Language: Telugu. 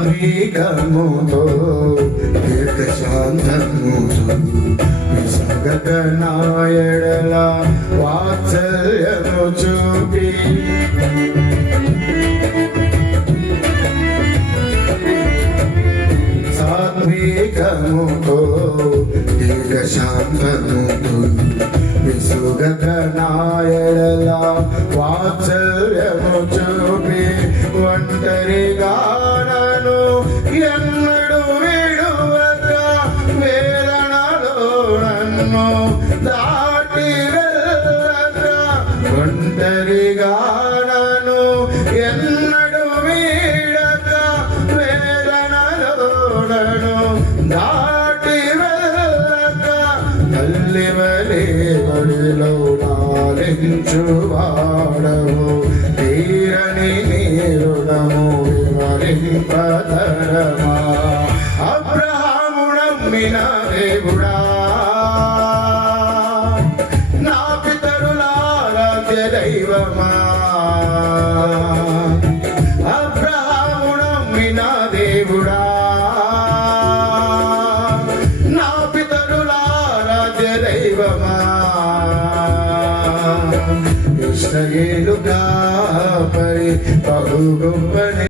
సాత్వికముతో దీర్ఘశాంతముతో విసగక నా ఎడల వాత్సల్యము చూపి సాత్వికముతో దీర్ఘశాంతముతో విసుగక నా ఎడల వాత్సల్యము చూపి ఒంటరిగా నన్ను ఎన్నడు విడువక వేదనలో నన్ను దాటి వెళ్ళక ఒంటరిగా నన్ను ఎన్నడు వీడక వేదనలో నన్ను దాటి వెళ్ళక తల్లివలే బడిలో లాలించువాడవు తీరని నీరుడము వివరింపతరమా అబ్రహాము నమ్మిన దేవుడా నా పితరులారాధ్య దైవమా అబ్రహాము నమ్మిన దేవుడా నా పితరులారాధ్య దైవమా ఇశ్రాయేలు కాపరి బహు గొప్ప